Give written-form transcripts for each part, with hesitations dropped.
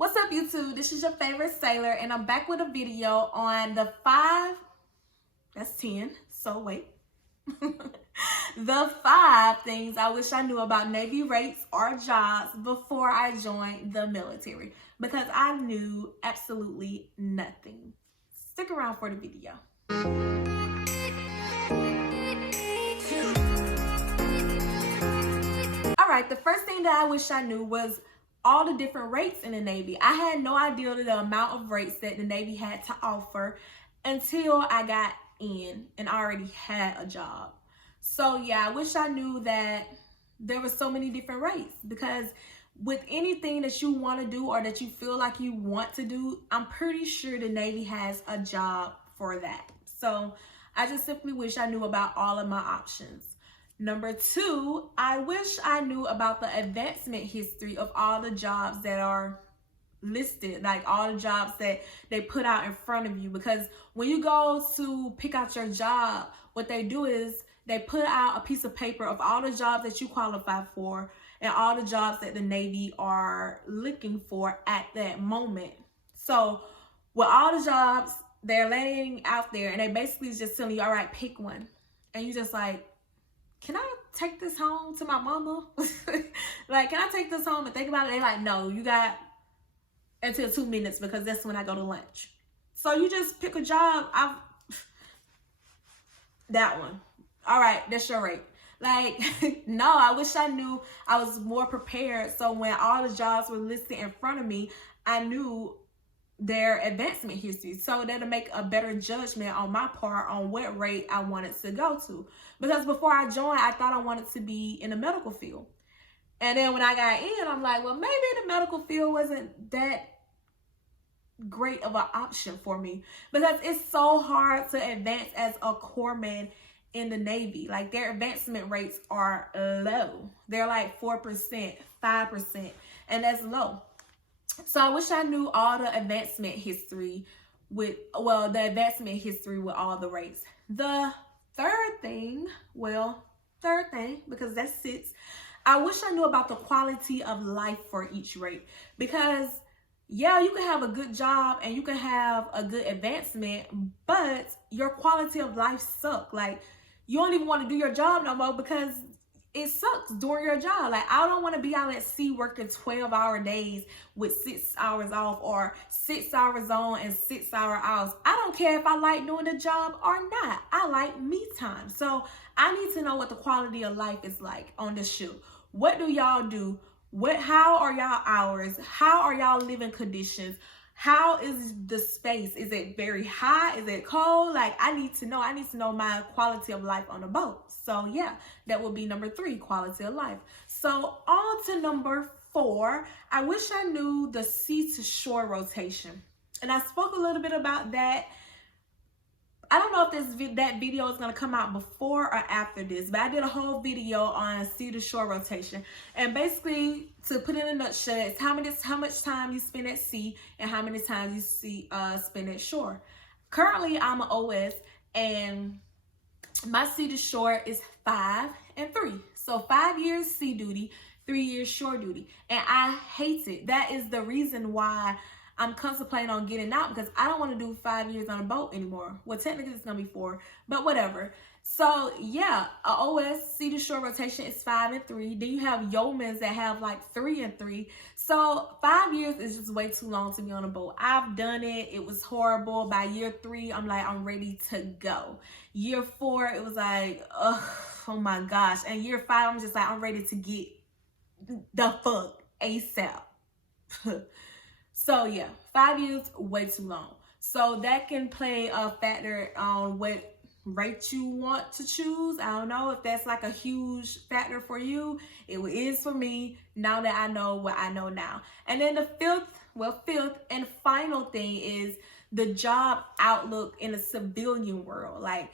What's up, YouTube? This is your favorite sailor, and I'm back with a video on the 5, that's 10, so wait. The 5 things I wish I knew about Navy rates or jobs before I joined the military, because I knew absolutely nothing. Stick around for the video. All right, the first thing that I wish I knew was all the different rates in the Navy. I had no idea the amount of rates that the Navy had to offer until I got in and already had a job. So yeah, I wish I knew that there were so many different rates, because with anything that you want to do or that you feel like you want to do, I'm pretty sure the Navy has a job for that. So I just simply wish I knew about all of my options. Number 2, I wish I knew about the advancement history of all the jobs that are listed, like all the jobs that they put out in front of you. Because when you go to pick out your job, what they do is they put out a piece of paper of all the jobs that you qualify for and all the jobs that the Navy are looking for at that moment. So with all the jobs they're laying out there, and they basically just telling you, all right, pick one. And you just like, can I take this home to my mama? Like, can I take this home and think about it? They're like, no, you got until 2 minutes, because that's when I go to lunch. So you just pick a job. That one. All right, that's your rate. Like, no, I wish I knew I was more prepared. So when all the jobs were listed in front of me, I knew their advancement history, so that'll make a better judgment on my part on what rate I wanted to go to. Because before I joined, I thought I wanted to be in the medical field, and then when I got in, I'm like, well, maybe the medical field wasn't that great of an option for me, because it's so hard to advance as a corpsman in the Navy. Like, their advancement rates are low. They're like 4%, 5%, and that's low. So I wish I knew all the advancement history with, well, the advancement history with all the rates. The third thing, because that's 6, I wish I knew about the quality of life for each rate. Because yeah, you can have a good job and you can have a good advancement, but your quality of life sucks. Like, you don't even want to do your job no more because it sucks during your job. Like, I don't want to be out at sea working 12-hour days with 6 hours off, or 6 hours on and 6 hour hours. I don't care if I like doing the job or not. I like me time. So I need to know what the quality of life is like on the ship. What do y'all do? How are y'all hours? How are y'all living conditions? How is the space? Is it very hot? Is it cold? Like, I need to know my quality of life on the boat. So yeah, that would be number 3, quality of life. So on to number 4, I wish I knew the sea to shore rotation. And I spoke a little bit about that. I don't know if that video is going to come out before or after this, but I did a whole video on sea to shore rotation. And basically, to put it in a nutshell, it's how much time you spend at sea and how many times you spend at shore. Currently, I'm an OS, and my sea to shore is 5 and 3. So 5 years sea duty, 3 years shore duty. And I hate it. That is the reason why I'm contemplating on getting out, because I don't want to do 5 years on a boat anymore. Well, technically it's going to be 4, but whatever. So yeah, a OS sea to shore rotation is 5 and 3. Then you have yeomans that have like 3 and 3. So 5 years is just way too long to be on a boat. I've done it. It was horrible. By year 3, I'm like, I'm ready to go. Year 4, it was like, oh my gosh. And year 5, I'm just like, I'm ready to get the fuck ASAP. So yeah, 5 years, way too long. So that can play a factor on what rate you want to choose. I don't know if that's like a huge factor for you. It is for me, now that I know what I know now. And then the fifth and final thing is the job outlook in the civilian world. Like,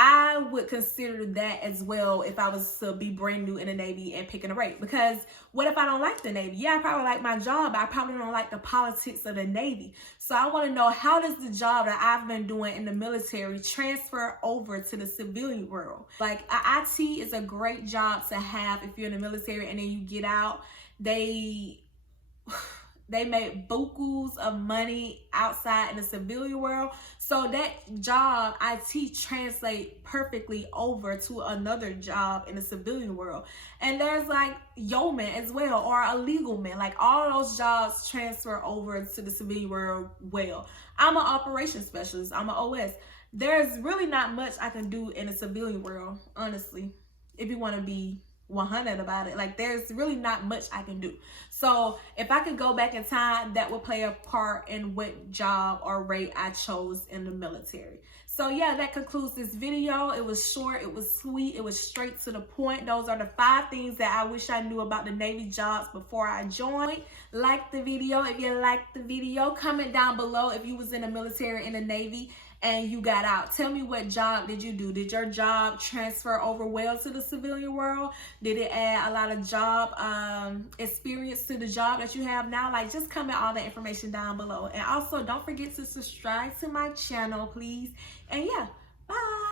I would consider that as well if I was to be brand new in the Navy and picking a rate. Because what if I don't like the Navy? Yeah, I probably like my job, but I probably don't like the politics of the Navy. So I want to know, how does the job that I've been doing in the military transfer over to the civilian world? Like, IT is a great job to have if you're in the military and then you get out. They made bukus of money outside in the civilian world. So that job, IT, translate perfectly over to another job in the civilian world. And there's like yeoman as well, or a legal man. Like all those jobs transfer over to the civilian world well. I'm an operations specialist. I'm an OS. There's really not much I can do in the civilian world, honestly, if you want to be 100 about it. Like there's really not much I can do. So if I could go back in time, that would play a part in what job or rate I chose in the military. So yeah, that concludes this video. It was short, it was sweet, it was straight to the point. Those are the 5 things that I wish I knew about the Navy jobs before I joined. Like the video if you liked the video. Comment down below if you was in the military, in the Navy, and you got out. Tell me, what job did you do? Did your job transfer over well to the civilian world? Did it add a lot of job experience to the job that you have now? Like, just comment all the information down below. And also, don't forget to subscribe to my channel, please. And yeah,